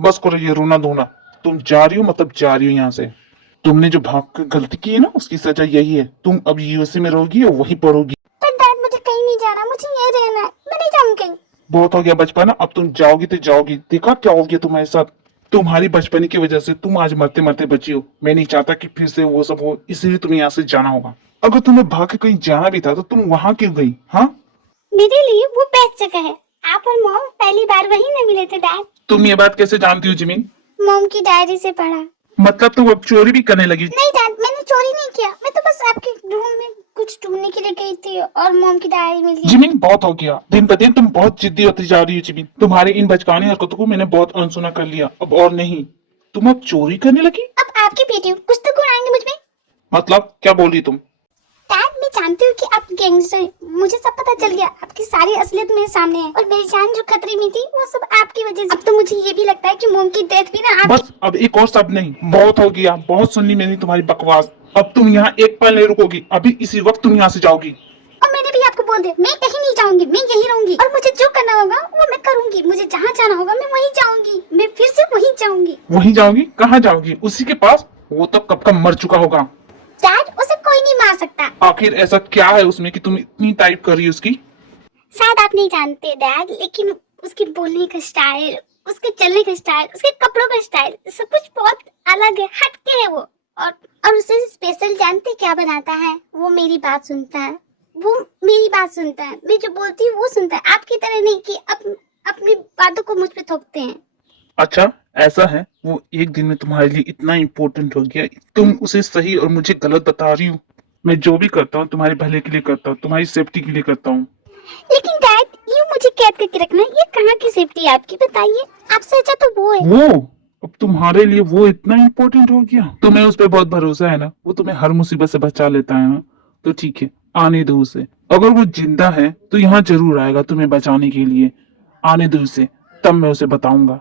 बस करो ये रोना धोना। तुम जा रही हो मतलब जा रही हो यहाँ से। तुमने जो भाग कर गलती की है ना, उसकी सजा यही है। तुम अब यूएसए में रहोगी और वहीं पढ़ोगी। पर डैड मुझे कहीं नहीं जाना, मुझे यहीं रहना है, मैं नहीं जाऊंगी कहीं। बहुत हो गया बचपना, अब तुम जाओगी तो जाओगी। देखा क्या हो गया तुम्हारे साथ। तुम्हारी बचपन की वजह से तुम आज मरते मरते बची हो। मैं नहीं चाहता कि फिर से वो सब हो, इसलिए तुम्हें यहाँ से जाना होगा। अगर तुम्हें भाग के कहीं जाना भी था तो तुम वहां क्यों गई? हाँ, मेरे लिए वो बेस्ट जगह है। आप और मॉम पहली बार वहीं न मिले थे डैड। तुम ये बात कैसे जानती हो जिमिन? मॉम की डायरी से पढ़ा। मतलब तुम अब चोरी भी करने लगी? नहीं डैड, मैंने चोरी नहीं किया, मैं तो बस आपके रूम में कुछ ढूंढने के लिए गई थी और मॉम की डायरी मिल गई। जिमिन बहुत हो गया। दिन ब दिन तुम बहुत जिद्दी होती जा रही हो जिमिन। तुम्हारी इन बचकानी हरकतों को मैंने बहुत अनसुना कर लिया, अब और नहीं। तुम अब चोरी करने लगी? अब आपकी बेटी हूँ, कुछ तो गुण आएंगे मुझ में। मतलब क्या बोल रही तुम? डैड मैं जानती हूँ कि आप गैंगस्टर हैं, मुझे सब पता चल गया। आपकी सारी असलियत मेरे सामने है और मेरी जान जो खतरे में थी वो सब आपकी वजह से। अब तो मुझे ये भी लगता है कि मॉम की डेथ भी ना आप। बस अब एक और शब्द नहीं, बहुत हो गया। बहुत सुन ली मैंने तुम्हारी बकवास। अब तुम यहाँ एक पल नहीं रुकोगी। अभी इसी वक्त तुम यहाँ से जाओगी। और मैंने भी आपको बोल दिया, मैं कहीं नहीं जाऊंगी, मैं यहीं रहूंगी और मुझे जो करना होगा वो मैं करूंगी। मुझे जहाँ जाना होगा मैं वहीं जाऊंगी, मैं फिर से वहीं जाऊंगी। वहीं जाओगी? कहाँ जाओगी? उसी के पास? वो तो कब का मर चुका होगा। डैड उसे कोई नहीं मार सकता। आखिर ऐसा क्या है उसमें कि तुम इतनी तारीफ कर रही हो उसकी? शायद आप नहीं जानते डैड, लेकिन उसके बोलने का स्टाइल, उसके चलने का स्टाइल, उसके कपड़ों का स्टाइल, सब कुछ बहुत अलग है, हटके है वो। और उसे स्पेशल जानते क्या बनाता है? वो मेरी बात सुनता है, वो मेरी बात सुनता है, मैं जो बोलती हूँ वो सुनता है। आपकी तरह नहीं कि अपनी बातों को मुझ पे थोपते हैं। अच्छा ऐसा है? वो एक दिन में तुम्हारे लिए इतना इम्पोर्टेंट हो गया? तुम उसे सही और मुझे गलत बता रही हो। मैं जो भी करता हूँ तुम्हारे भले के लिए करता हूँ, तुम्हारी सेफ्टी के लिए करता हूँ। लेकिन डैड यूं मुझे कैद करके रखना, ये कहाँ की सेफ्टी है आपकी? बताइए, आपसे अच्छा तो वो है। वो? अब तुम्हारे लिए वो इतना इम्पोर्टेंट हो गया? तुम्हें उस पर बहुत भरोसा है ना? वो तुम्हें हर मुसीबत से बचा लेता है ना? तो ठीक है, आने दो उसे। अगर वो जिंदा है तो यहाँ जरूर आएगा तुम्हें बचाने के लिए। आने दो उसे, तब मैं उसे बताऊंगा।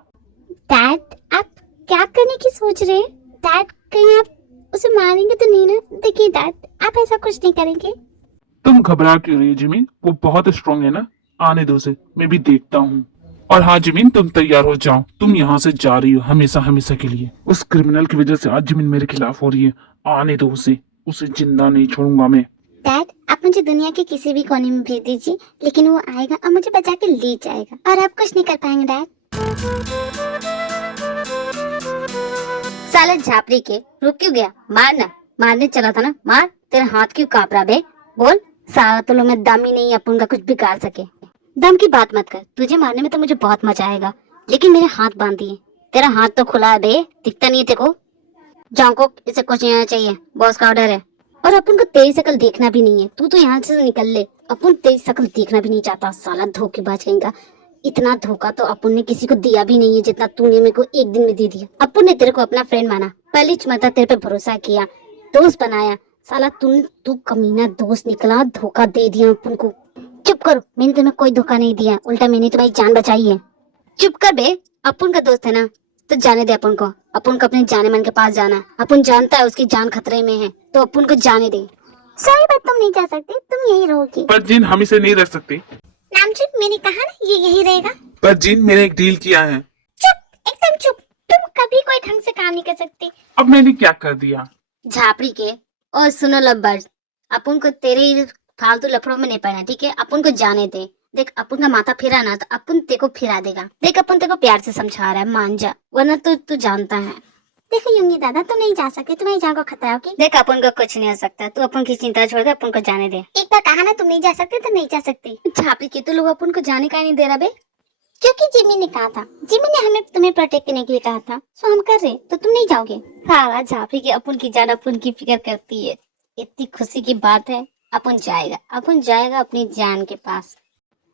डैड आप क्या करने की सोच रहे हैं? डैड कहीं आप उसे मारेंगे तो नहीं ना? देखिए डैड, आप ऐसा कुछ नहीं करेंगे। तुम घबरा क्यों रही हो जिमिन? वो बहुत स्ट्रांग है ना। आने दो उसे, मैं भी देखता हूँ। और हाँ जिमिन, तुम तैयार हो जाओ। तुम यहाँ से जा रही हो हमेशा हमेशा के लिए। उस क्रिमिनल की वजह से आज जिमिन मेरे खिलाफ हो रही है। आने दो उसे, उसे जिंदा नहीं छोड़ूंगा मैं। डैड आप मुझे दुनिया के किसी भी कोने में भेज दीजिए, लेकिन वो आएगा और मुझे बचा के ले जाएगा और आप कुछ नहीं कर पाएंगे डैड। साले झापड़ी के, रुक क्यों गया? मारना, मारने चला था ना, मार। तेरा हाथ क्यों कांप रहा बे? बोल। सारा तुलों में दम ही नहीं, अपन का कुछ बिगाड़ सके। दम की बात मत कर, तुझे मारने में तो मुझे बहुत मजा आएगा, लेकिन मेरे हाथ बांध दिए। तेरा हाथ तो खुला है बे, दिखता नहीं है तेरे को? जॉन्को, इसे कुछ नहीं आना चाहिए, बॉस का ऑर्डर है। और अपन को तेरी शकल देखना भी नहीं है, तू तो यहाँ से निकल ले। अपन तेरी शकल देखना भी नहीं चाहता, साला धोखेबाज कहेगा। इतना धोखा तो अपन ने किसी को दिया भी नहीं है जितना तूने मेरे को एक दिन में दे दिया। अपन ने तेरे को अपना फ्रेंड माना, पहली चुमता तेरे पे भरोसा किया, दोस्त बनाया। साला तू कमीना दोस्त निकला, धोखा दे दिया अपन को। चुप करो, मैंने तुम्हें कोई धोखा नहीं दिया, उल्टा मैंने तुम्हारी जान बचाई है। चुप कर बे, अपन का दोस्त है ना, तो जाने दे अपन को। अपन को अपने जाने मन के पास जाना है, अपन जानता है उसकी जान खतरे में है, तो अपन को जाने दे। सॉरी बट तुम नहीं जा सकते, तुम यहीं रहोगी। पर जिन हम इसे नहीं रख सकते। नामचुप, मैंने कहा ना ये यहीं रहेगा। पर जिन मैंने एक डील किया है। चुप, एकदम चुप। तुम कभी कोई ढंग से काम नहीं कर सकते। अब मैंने क्या कर दिया? झापड़ी के, और सुनो लब्बर्स, अपन को तेरे फालतू लफड़ों में नहीं पड़ना, ठीक है? अपन को जाने दे। देख अपन का माथा फिरा ना तो अपन तेरे को फिरा देगा। देख अपन तेरे को प्यार से समझा रहा है, मान जा, वरना तो तू जानता है। देखो युंगी दादा, तुम नहीं जा सकते, तुम्हारी जान को खतरा होगी। देख अपन का कुछ नहीं हो सकता, तू अपन की चिंता छोड़ दे, अपन को जाने दे। एक बार कहा ना तुम नहीं जा सकते तो नहीं जा सकते। झापड़ी के, तू लोग अपन को जाने का नहीं दे रहा बे। क्योंकि जिमी ने कहा था, जिमी ने हमें तुम्हें प्रोटेक्ट करने के लिए कहा था, सो हम कर रहे, तो तुम नहीं जाओगे। साला झापड़ी के, अपन की जान अपन की फिक्र करती है, इतनी खुशी की बात है। अपन जाएगा अपनी जान के पास।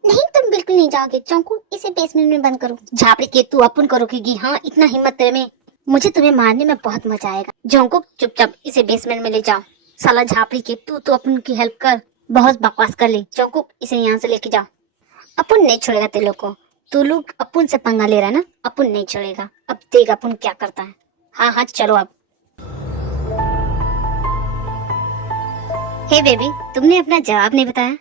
नहीं तुम बिल्कुल नहीं जाओगे। चौंकू, इसे बेसमेंट में बंद करो। झापड़ी के, तू अपन को रोकेगी? हाँ, इतना हिम्मत तेरे में? मुझे तुम्हें मारने में बहुत मजा आएगा। जोंको, चुपचाप इसे बेसमेंट में ले जाओ। साला झापड़ी के, तू तो अपन की हेल्प कर, बहुत बकवास कर ले। जोंको, इसे यहाँ से लेके जाओ। अपन नहीं छोड़ेगा तेरे लोग को। तू लोग अपन से पंगा ले रहा है ना, अपन नहीं छोड़ेगा। अब देख अपन क्या करता है। हाँ हाँ चलो अब। हे बेबी, तुमने अपना जवाब नहीं बताया।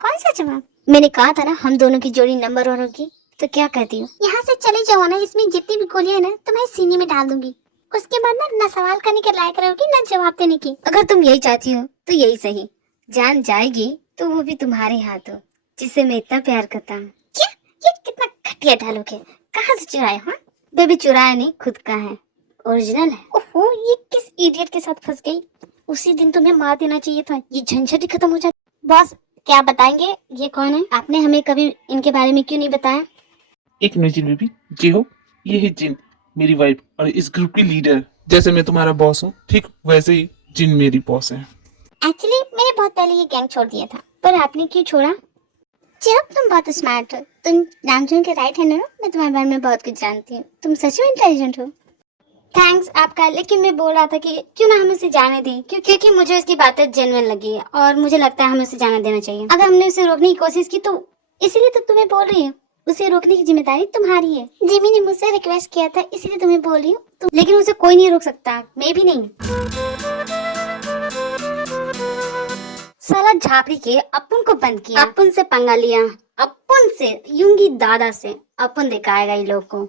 कौन सा जवाब? मैंने कहा था ना हम दोनों की जोड़ी नंबर 1 होगी। तो क्या कहती हो? यहाँ से चले जाओ ना, इसमें जितनी भी गोलियां है ना तुम्हारे सीने में डाल दूंगी। उसके बाद ना सवाल करने के लायक रहोगी ना जवाब देने की। अगर तुम यही चाहती हो तो यही सही। जान जाएगी तो वो भी तुम्हारे हाथों, जिसे मैं इतना प्यार करता हूँ। क्या? ये कितना घटिया डायलॉग है, कहाँ से चुराया? हाँ बेबी चुराया नहीं, खुद का है, ओरिजिनल है। ओहो, ये किस इडियट के साथ फंस गई? उसी दिन तुम्हें मार देना चाहिए था, ये झंझट ही खत्म हो जाती। बॉस क्या बताएंगे, ये कौन है? आपने हमें कभी इनके बारे में क्यों नहीं बताया? एक मिनट जिन बेबी, जी हो, ये है जिन, मेरी वाइफ और इस ग्रुप की लीडर। जैसे मैं तुम्हारा बॉस हूँ, ठीक वैसे ही जिन मेरी बॉस है। एक्चुअली मैंने बहुत पहले ये गैंग छोड़ दिया था। पर आपने क्यों छोड़ा? जब तुम बहुत स्मार्ट हो, तुम नामजून के राइट हैंड हो। मैं तुम्हारे बारे में बहुत कुछ जानती हूँ, तुम सच में इंटेलिजेंट हो। थैंक्स आपका, लेकिन मैं बोल रहा था कि क्यों ना हम उसे जाने दें, क्योंकि मुझे उसकी बातें जेन्युइन लगी है और मुझे लगता है हमें उसे जाने देना चाहिए। अगर हमने उसे रोकने की कोशिश की तो इसीलिए तो तुम्हें बोल रही हूँ, उसे रोकने की जिम्मेदारी तुम्हारी है। जिमी ने मुझसे रिक्वेस्ट किया था, इसीलिए तुम्हें बोल रही हूँ। लेकिन उसे कोई नहीं रोक सकता, मैं भी नहीं। साला झापड़ी के अपन को बंद किया, अपन से पंगा लिया, अपन से यूंगी दादा से अपन दिखाएगा इन लोग को।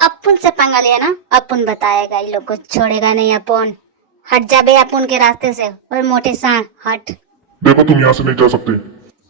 अपन से पंगा लिया ना, अपन बताएगा इन लोग को, छोड़ेगा नहीं अपन। हट जा बे अपन के रास्ते से, और मोटे सांड हट। देखो तुम यहाँ से नहीं जा सकते।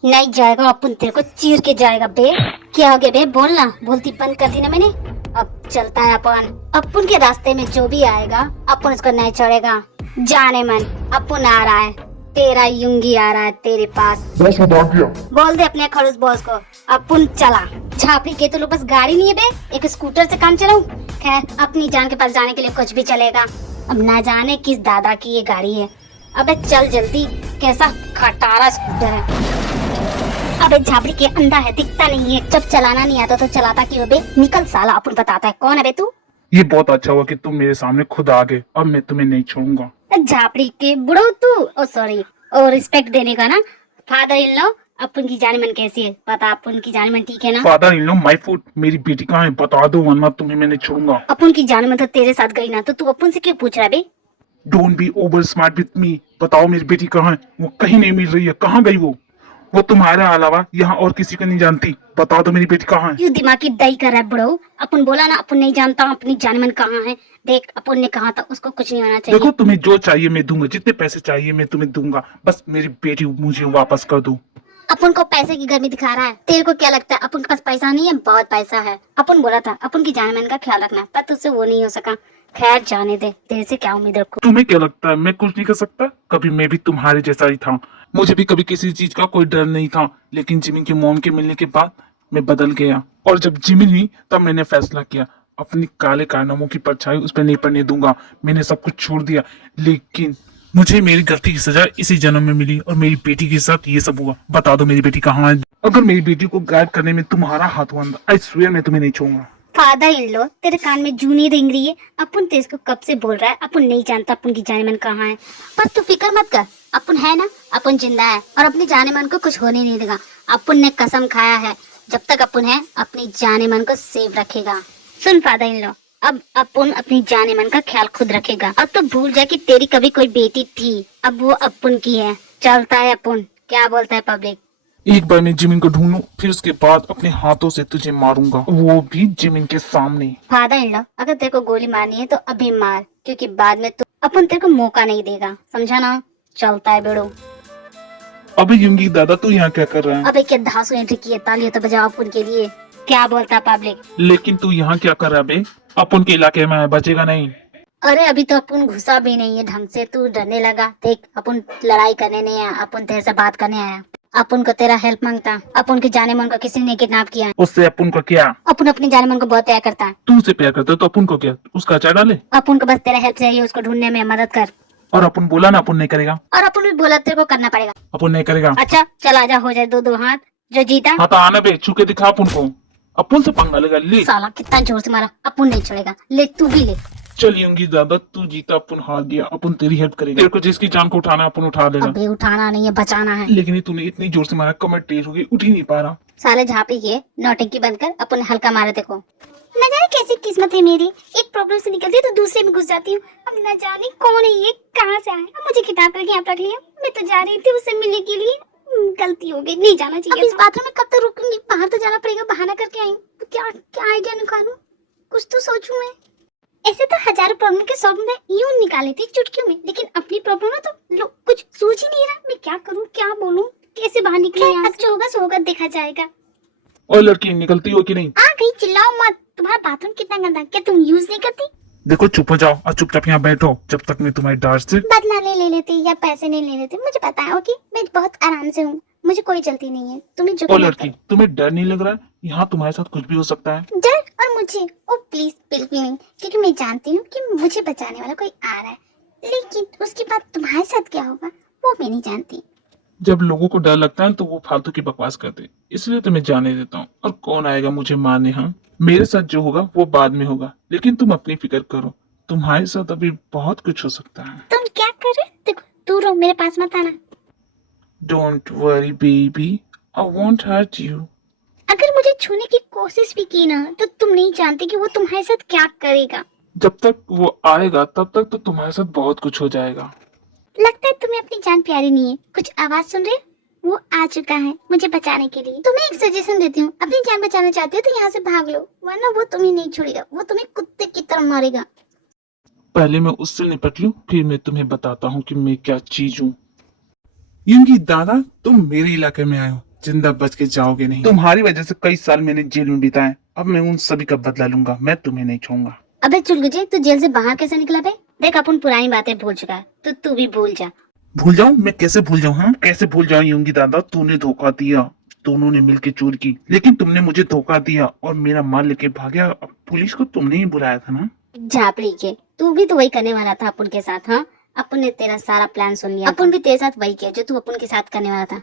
नहीं जाएगा, अपन तेरे को चीर के जाएगा बे। क्या हो गया बे, बोलना, बोलती बंद कर दी ना मैंने। अब चलता है अपन के रास्ते में जो भी आएगा अपन उसको नहीं छोड़ेगा। जाने मन, अपन आ रहा है, तेरा यूंगी आ रहा है तेरे पास। बॉस वो भाग गया। बोल दे अपने खड़ूस बॉस को अपन चला। झापड़ी के तो लोग बस गाड़ी नहीं है बे, एक स्कूटर से काम चलाऊं। खैर अपनी जान के पास जाने के लिए कुछ भी चलेगा। अब ना जाने किस दादा की ये गाड़ी है। अबे चल जल्दी, कैसा खटारा स्कूटर है। अबे झापड़ी के अंधा है, दिखता नहीं है। जब चलाना नहीं आता तो चलाता क्यों बे? निकल साला, अपन बताता है कौन है बे तू। ये बहुत अच्छा हुआ कि तुम मेरे सामने खुद आ गए, अब मैं तुम्हें नहीं छोड़ूंगा। झापड़ी के बुढ़ो तू, ओ सॉरी, और रिस्पेक्ट देने का ना। फादर इन लॉ, अपन की जान मन कैसी है पता? अपन की जान मन ठीक है ना? Father in low my food, मेरी बेटी कहाँ है बता दो, वरना तुम्हें मैं नहीं छोड़ूंगा। अपन की जान मन तो तेरे साथ गई ना, तो तू अपन से क्यों पूछ रहा बे? Don't be over smart with me. बताओ मेरी बेटी कहाँ है? वो कहीं नहीं मिल रही है, कहाँ गई वो तुम्हारे अलावा यहाँ और किसी को नहीं जानती। बता दो मेरी बेटी कहाँ है? क्यों दिमाग की दही कर रहा है बुढ़ो? अपन बोला ना अपन नहीं जानता अपनी जान मन कहाँ है। देख अपन ने कहा था उसको कुछ नहीं होना चाहिए। देखो तुम्हें जो चाहिए मैं दूंगा, जितने पैसे चाहिए मैं तुम्हें दूंगा, बस मेरी बेटी मुझे वापस कर दो। अपन को पैसे की गर्मी दिखा रहा है। तेरे को क्या लगता है अपन के पास पैसा नहीं है? बहुत पैसा है। अपन बोला था अपन की जान मन का ख्याल रखना, पर तुझसे वो नहीं हो सका। खैर जाने दे, तेरे से क्या उम्मीद रखूं? तुम्हें क्या लगता है मैं कुछ नहीं कर सकता? कभी मैं भी तुम्हारे जैसा ही था, मुझे भी कभी किसी चीज का कोई डर नहीं था। लेकिन जिमी की मॉम के मिलने के बाद मैं बदल गया, और जब जिमी हुई तब मैंने फैसला किया अपनी काले कारनामों की परछाई उस पर नहीं पड़ने दूंगा। मैंने सब कुछ छोड़ दिया, लेकिन मुझे मेरी गलती की सजा इसी जन्म में मिली, और मेरी बेटी के साथ ये सब हुआ। बता दो मेरी बेटी कहाँ है? अगर मेरी बेटी को गायब करने में तुम्हारा हाथ हुआ, आई स्वेयर मैं तुम्हें नहीं छोड़ूंगा। फादर इन लो, तेरे कान में जू नहीं रेंग रही है? अपन तेरे को कब से बोल रहा है अपन नहीं जानता अपन की जाने मन कहाँ है। पर तू फिक्र मत कर, अपन है ना, अपन जिंदा है और अपनी जाने मन को कुछ होने नहीं देगा। अपन ने कसम खाया है जब तक अपन है अपनी जाने मन को सेव रखेगा। सुन फादर इन लो, अब अपन अपनी जाने मन का ख्याल खुद रखेगा। अब तो भूल जा कि तेरी कभी कोई बेटी थी, अब वो अपन की है। चलता है अपन, क्या बोलता है पब्लिक? एक बार मैं जिमिन को ढूंढूं, फिर उसके बाद अपने हाथों से तुझे मारूंगा, वो भी जिमिन के सामने। फादर इन लॉ, अगर तेरे को गोली मारनी है तो अभी मार, क्योंकि बाद में तो अपन तेरे को मौका नहीं देगा, समझा ना? चलता है बेड़ो। अबे युंगी दादा तू यहाँ क्या कर रहा है? अबे क्या धांसू एंट्री की है, तालियां तो बजाओ अपन के लिए। क्या बोलता है पब्लिक? लेकिन तू यहाँ क्या कर रहा है बे? अपन के इलाके में बचेगा नहीं। अरे अभी तो अपन घुसा भी नहीं है ढंग से, तू डरने लगा। देख अपन लड़ाई करने नहीं आया, अपन तेरे से बात करने आया। अपन को तेरा हेल्प मांगता। अपन के जाने मन को किसी ने किडनैप किया है। उससे अपन को क्या? अपन अपनी जाने मन को बहुत प्यार करता है। तू उसे प्यार करता है तो अपन को क्या? उसका अचार डाले। अपन को बस तेरा हेल्प चाहिए, उसको ढूंढने में मदद कर। और अपन बोला ना अपन नहीं करेगा। और अपन भी बोला तेरे को करना पड़ेगा। अपन नहीं करेगा। अच्छा चल आजा, हो जाए दो दो हाथ, जो जीता। हाँ तो आना बे, छू के दिखा अपन को। अपन से पंगा लेगा, ले। साला कितना जोर से मारा, अपन नहीं छोड़ेगा। ले तू भी ले। चल युंगी दादा तू जीता, अपन हार गया, अपन तेरी हेल्प करेगा। तेरे को जिसकी जान को उठाना है अपन उठा लेगा। अबे उठाना नहीं है, बचाना है। लेकिन ये तूने इतनी जोर से मारा कमर टेढ़ हो गई, उठ ही नहीं पा रहा। साले झापी के नौटंकी बंद कर, अपन हल्का मारे देखो। न जाने कैसी किस्मत है मेरी, एक प्रॉब्लम से निकलती है तो दूसरे में घुस जाती हूँ। अब न जाने कौन है ये, कहाँ से आया, मुझे किताब करके यहाँ रख लिया। मैं तो जा रही थी उससे मिलने के लिए, गलती हो गई, नहीं जाना चाहिए। अब इस बाथरूम में कब तक रुकूंगी? बाहर तो जाना पड़ेगा, बहाना करके आई हूँ। तो क्या क्या आइडिया निकालूं? कुछ तो सोचूं मैं। ऐसे तो हजारों प्रॉब्लम के सॉल्व मैं यूं निकाली थी चुटकियों में, लेकिन अपनी प्रॉब्लम में तो कुछ सूझ ही नहीं रहा। मैं क्या करूं, क्या बोलूं, कैसे बाहर निकले यहाँ से? जो होगा सो होगा, देखा जाएगा। और लड़की निकलती हो कि नहीं? आ गई, चिल्लाओ मत। तुम्हारा बाथरूम कितना गंदा, क्या तुम यूज नहीं करती? देखो चुप हो जाओ और चुपचाप यहाँ बैठो जब तक मैं तुम्हारी डांट से। बदला नहीं ले लेती या पैसे नहीं ले लेती, मुझे पता है। ओके, मैं बहुत आराम से हूँ, मुझे कोई जल्दी नहीं है। तुम्हें जो ओ करना लड़की, तुम्हें डर नहीं लग रहा है? यहाँ तुम्हारे साथ कुछ भी हो सकता है। करो। डर? और मुझे? ओ प्लीज, बिल्कुल नहीं, क्योंकि मैं जानती हूँ कि मुझे बचाने वाला कोई आ रहा है। लेकिन उसके बाद तुम्हारे साथ क्या होगा वो मैं नहीं जानती। जब लोगों को डर लगता है तो वो फालतू की बकवास करते हैं, इसलिए तो मैं जाने देता हूँ। और कौन आएगा मुझे मारने? हाँ, मेरे साथ जो होगा वो बाद में होगा, लेकिन तुम अपनी फिक्र करो, तुम्हारे साथ अभी बहुत कुछ हो सकता है। तुम क्या कर रहे हो? देखो, दूर रहो, मेरे पास मत आना। Don't worry baby, I won't hurt you. अगर मुझे छूने की कोशिश भी की ना, तो तुम नहीं जानते कि वो तुम्हारे साथ क्या करेगा। जब तक वो आएगा तब तक तो तुम्हारे साथ बहुत कुछ हो जाएगा। लगता है तुम्हें अपनी जान प्यारी नहीं है। कुछ आवाज सुन रहे हो? वो आ चुका है मुझे बचाने के लिए। तुम्हें एक सजेशन देती हूँ, अपनी जान बचाना चाहते हो तो यहाँ से भाग लो, वरना वो तुम्हें नहीं छोड़ेगा। वो तुम्हें कुत्ते की तरह मारेगा। पहले मैं उससे निपट लूं, फिर मैं तुम्हें बताता हूँ कि मैं क्या चीज हूँ। यूंगी दादा, तुम मेरे इलाके में आए हो, जिंदा बच के जाओगे नहीं। तुम्हारी वजह से कई साल मैंने जेल में बिताए, अब मैं उन सभी का बदला लूंगा। मैं तुम्हें नहीं छोड़ूंगा। अबे चुलगुजे, तू जेल से बाहर कैसे निकला बे? देख अपन पुरानी बातें भूल चुका है, तो तू भी भूल जा। भूल जाऊं? मैं कैसे भूल जाऊं? हाँ, कैसे भूल जाऊं यूंगी दादा? तूने धोखा दिया, दोनों ने मिलकर चोरी की, लेकिन तुमने मुझे धोखा दिया और मेरा माल लेके भागया। अब पुलिस को तुमने ही बुलाया था ना? झापड़ी के, तू भी तो वही करने वाला था अपन के साथ। हाँ, अपन ने तेरा सारा प्लान सुन लिया। अपन भी तेरे साथ वही किया जो तू अपन के साथ करने वाला था।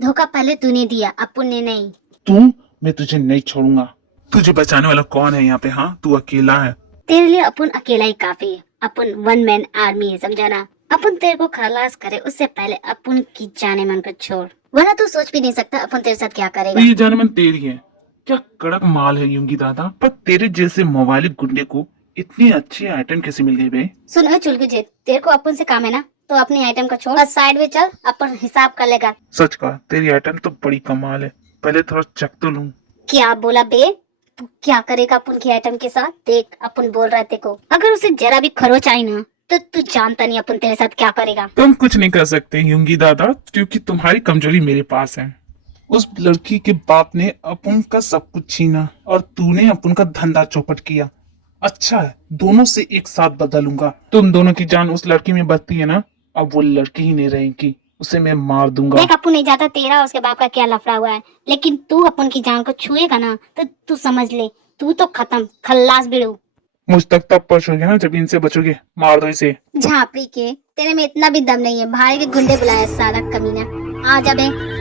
धोखा पहले तूने दिया, अपन ने नहीं। मैं तुझे नहीं छोड़ूंगा। तुझे बचाने वाला कौन है यहाँ पे? हाँ, तू अकेला है। तेरे लिए अपन अकेला ही काफी है। अपन वन मैन आर्मी है, समझा ना? अपन तेरे को खलास करे उससे पहले अपन की जाने मन को छोड़, वरना तू सोच भी नहीं सकता अपन तेरे साथ क्या तो करेगा। ये जाने मन तेरी है। क्या कड़क माल है यूंगी दादा, पर तेरे जैसे मोबाइल गुंडे को इतनी अच्छी आइटम कैसे मिल गई बे? सुन चुलगुजे, तेरे को अपन से काम है ना, तो अपनी आइटम को छोड़ और साइड में चल, अपन हिसाब कर लेगा। सच कहा, तेरी आइटम तो बड़ी कमाल है। पहले थोड़ा चख तो लूं। क्या बोला बे? तू क्या करेगा अपन की आइटम के साथ? देख, अपन बोल रहे थे को, अगर उसे जरा भी खरोच आई ना, तो तू जानता नहीं अपन तेरे साथ क्या करेगा। तुम कुछ नहीं कर सकते यूंगी दादा, क्योंकि तुम्हारी कमजोरी मेरे पास है। उस लड़की के बाप ने अपन का सब कुछ छीना और तूने अपन का धंधा चौपट किया। अच्छा है, दोनों से एक साथ बदलूंगा। तुम दोनों की जान उस लड़की में बसती है ना, अब वो लड़की ही नहीं रहेगी, उसे मैं मार दूंगा। देख, अपन नहीं जाता तेरा और उसके बाप का क्या लफड़ा हुआ है, लेकिन तू अपन की जान को छुएगा ना, तो तू समझ ले, तू तो खत्म, खल्लास बिड़ू। मुझ तक तब पहुंचोगे ना जब इनसे बचोगे। मार दो इसे। झापड़ी के, तेरे में इतना भी दम नहीं है। भाई के गुंडे बुलाया साला कमीना, आ जा बे।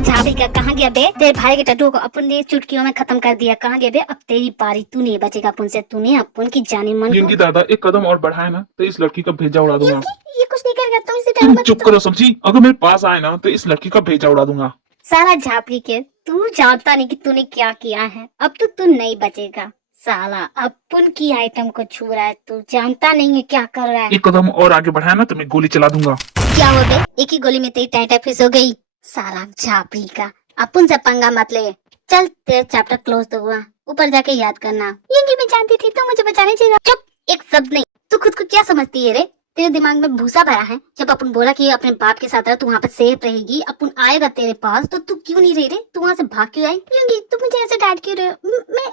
झापड़ी का कहाँ गया बे? तेरे भाई के टट्टू को अपन ने चुटकियों में खत्म कर दिया। कहाँ गया बे? अब तेरी बारी, तू नहीं बचेगा अपन से। तूने अपन की जाने मन यूंगी दादा, एक कदम और बढ़ाए ना तो इस लड़की का भेजा उड़ा दूंगा। ये कुछ नहीं करेगा, तुम इसे तुम चुप करो समझी। अगर मेरे पास आए ना तो इस लड़की का भेजा उड़ा दूंगा। साला झापड़ी के, तू जानता नहीं कि तूने क्या किया है। अब तो तू नहीं बचेगा। साला अपन की आइटम को छू रहा है, तू जानता नहीं है क्या कर रहा है। एक कदम और आगे बढ़ाया ना तो मैं गोली चला दूंगा। क्या हो बे? एक ही गोली में तेरी टाइट फिस हो गई। साला झापड़ी का, अपन से पंगा मत ले। चल, तेरा चैप्टर क्लोज तो हुआ, ऊपर जाके याद करना। ये मैं जानती थी तो मुझे बचाने चाहिए। चुप, एक शब्द नहीं। तू खुद को क्या समझती है रे? तेरे दिमाग में भूसा भरा है। जब अपन बोला कि अपने बाप के साथ रह, तू वहाँ पे सेफ रहेगी, अपन आएगा तेरे पास, तो तू क्यों नहीं रही रे? तू वहाँ से भाग क्यों आई? यूंगी, तुम मुझे ऐसे डांट क्यों रहे हो? मैं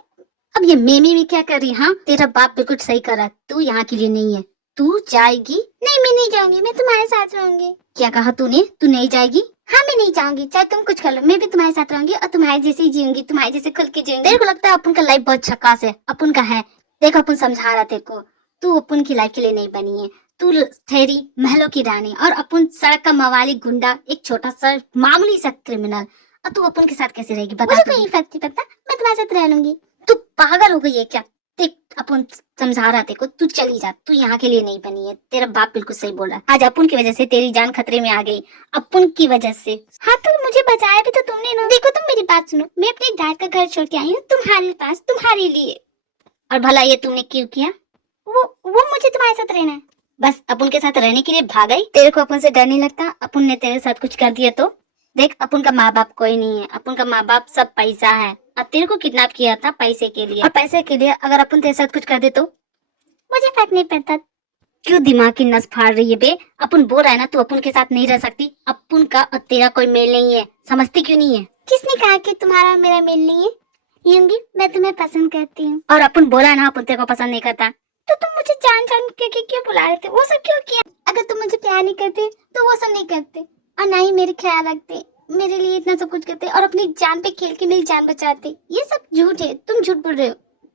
अब ये मेमी में क्या कर रही? हाँ, तेरा बाप बिल्कुल सही कर रहा है, तू यहाँ के लिए नहीं है। तू जाएगी? नहीं, मैं नहीं जाऊंगी, मैं तुम्हारे साथ रहूंगी। क्या कहा तूने? तू नहीं जाएगी? हाँ, मैं नहीं जाऊंगी, चाहे तुम कुछ कर लो, मैं भी तुम्हारे साथ रहूंगी और तुम्हारे जैसे ही जीऊंगी, तुम्हारे जैसे खुल के जीऊंगी। तेरे को लगता है अपन का लाइफ बहुत झकास है? अपन का है। देखो, अपन समझा रहा तेरे को, तू अपन की लाइफ के लिए नहीं बनी है। तू ठहरी महलों की रानी और अपन सड़क का मवाली गुंडा, एक छोटा सा मामूली सा क्रिमिनल। और तू अपन के साथ कैसे रहेगी बता? मुझे कोई फर्क नहीं पड़ता, मैं तुम्हारे साथ रह लूंगी। तू पागल हो गई है क्या? देख अपन समझा रहा तेरे को, तू चली जा, तू यहाँ के लिए नहीं बनी है। तेरा बाप बिल्कुल सही बोल रहा है। आज अपुन की वजह से तेरी जान खतरे में आ गई, अपुन की वजह से। हाँ तो मुझे बचाया भी तो तुमने ना। देखो तुम मेरी बात सुनो, मैं अपने डैड का घर छोड़ के आई हूँ तुम्हारे पास, तुम्हारे लिए। और भला ये तुमने क्यों किया? वो मुझे तुम्हारे साथ रहना है। बस अपुन के साथ रहने के लिए भाग गई? तेरे को अपुन से डर नहीं लगता? अपुन ने तेरे साथ कुछ कर दिया तो? देख अपुन का माँ बाप कोई नहीं है, अपुन का माँ बाप सब पैसा है। और तेरे को किडनैप किया था पैसे के लिए, और पैसे के लिए अगर अपुन तेरे साथ कुछ कर दे तो? मुझे फर्क नहीं पड़ता। क्यों दिमाग की नस फाड़ रही है बे? अपुन बोल रहा है ना तू अपुन के साथ नहीं रह सकती। अपुन का और तेरा कोई मेल नहीं है, समझती क्यों नहीं है? किसने कहा कि तुम्हारा और मेरा मेल नहीं है? यूंगी मैं तुम्हें पसंद करती हूँ। और अपुन बोला ना अपुन तेरे को पसंद नहीं करता। तो तुम मुझे जान जान के क्यों बुला रहे थे? वो सब क्यों किया? अगर तुम मुझे प्यार नहीं करते तो वो सब नहीं करते, और ना ही मेरे ख्याल रखते, मेरे लिए इतना सब कुछ करते और अपनी जान पे खेल के मेरी जान बचाते। ये सब झूठ है, तुम झूठ बोल रहे हो।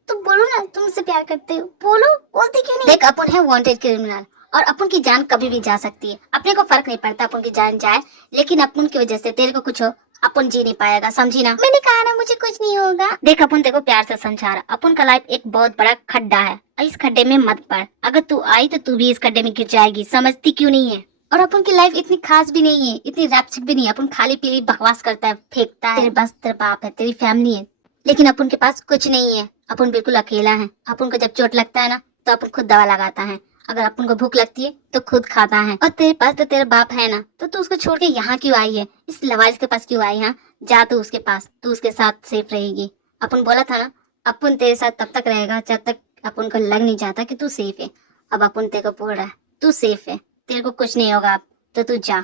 तुम बोलो ना तुम मुझसे प्यार करते हो, बोलो, बोलते क्यों नहीं? देख अपुन है वांटेड क्रिमिनल, और अपुन की जान कभी भी जा सकती है। अपने को फर्क नहीं पड़ता अपुन की जान जाए, लेकिन अपुन की वजह से तेरे को कुछ हो, अपुन जी नहीं पाएगा, समझी ना? मैंने कहा ना मुझे कुछ नहीं होगा। देख अपुन देखो प्यार से समझा रहा, अपुन का लाइफ एक बहुत बड़ा खड्डा है, इस खड्डे में मत पड़। अगर तू आई तो तू भी इस खड्डे में गिर जाएगी, समझती क्यों नहीं है? और अपुन की लाइफ इतनी खास भी नहीं है, इतनी रैप्सिक भी नहीं है। अपुन खाली पीली बकवास करता है, फेंकता है। तेरे पास तेरा बाप है, तेरी फैमिली है, लेकिन अपुन के पास कुछ नहीं है। अपुन बिल्कुल अकेला है। अपुन को जब चोट लगता है ना तो अपुन खुद दवा लगाता है, अगर अपुन को भूख लगती है तो खुद खाता है। और तेरे पास तो तेरा बाप है ना, तो तू उसको छोड़ के यहाँ क्यों आई है? इस लवारिस के पास क्यों आई है? जा तू उसके पास, तू उसके साथ सेफ रहेगी। अपुन बोला था ना अपुन तेरे साथ तब तक रहेगा जब तक अपुन को लग नहीं जाता कि तू सेफ है। अब अपुन तेरे को बोल रहा है तू सेफ है, तेरे को कुछ नहीं होगा, अब तो तू जा।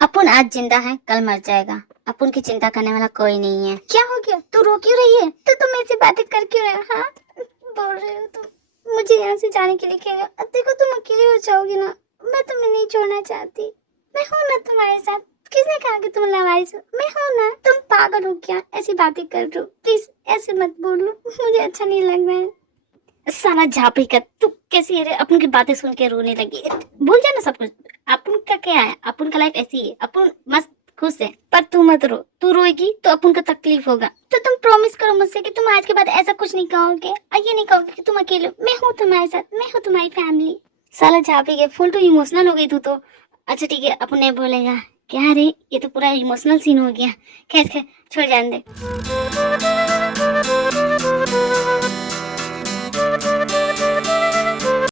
अपुन आज जिंदा है कल मर जाएगा, अपुन की चिंता करने वाला कोई नहीं है। क्या हो गया? तू रो क्यों रही है? तो तुम ऐसी बातें कर क्यों रहे हो? हाँ बोल रहे हो तुम मुझे यहाँ से जाने के लिए कह रहे हो। देखो तुम अकेले हो जाओगी ना, मैं तुम्हें नहीं छोड़ना चाहती। मैं हूँ ना तुम्हारे साथ। किसने कहा कि तुम लावारिस हो? मैं हूँ ना। तुम पागल हो क्या? ऐसी बातें कर रहे हो? प्लीज ऐसे मत बोलो, मुझे अच्छा नहीं लग रहा है। साला झापड़ी का, तू कैसी है? अपुन की बातें सुन के रोने लगी। भूल जा ना सब कुछ। अपुन का क्या है, अपुन का लाइफ ऐसी है, अपुन मस्त खुश है। पर तू मत रो, तू रोएगी तो अपुन को तकलीफ होगा। तो तुम प्रॉमिस करो मुझसे कि तुम आज के बाद ऐसा कुछ नहीं कहोगे, और ये नहीं कहोगे कि तुम अकेले हो। मैं हूँ तुम्हारे साथ, मैं हूँ तुम्हारी फैमिली। साला झापड़ी के, फुल टू इमोशनल हो गई तू तो। अच्छा ठीक है, अपुन नहीं बोलेगा क्या? रे ये तो पूरा इमोशनल सीन हो गया। खैर छोड़ जाने दे।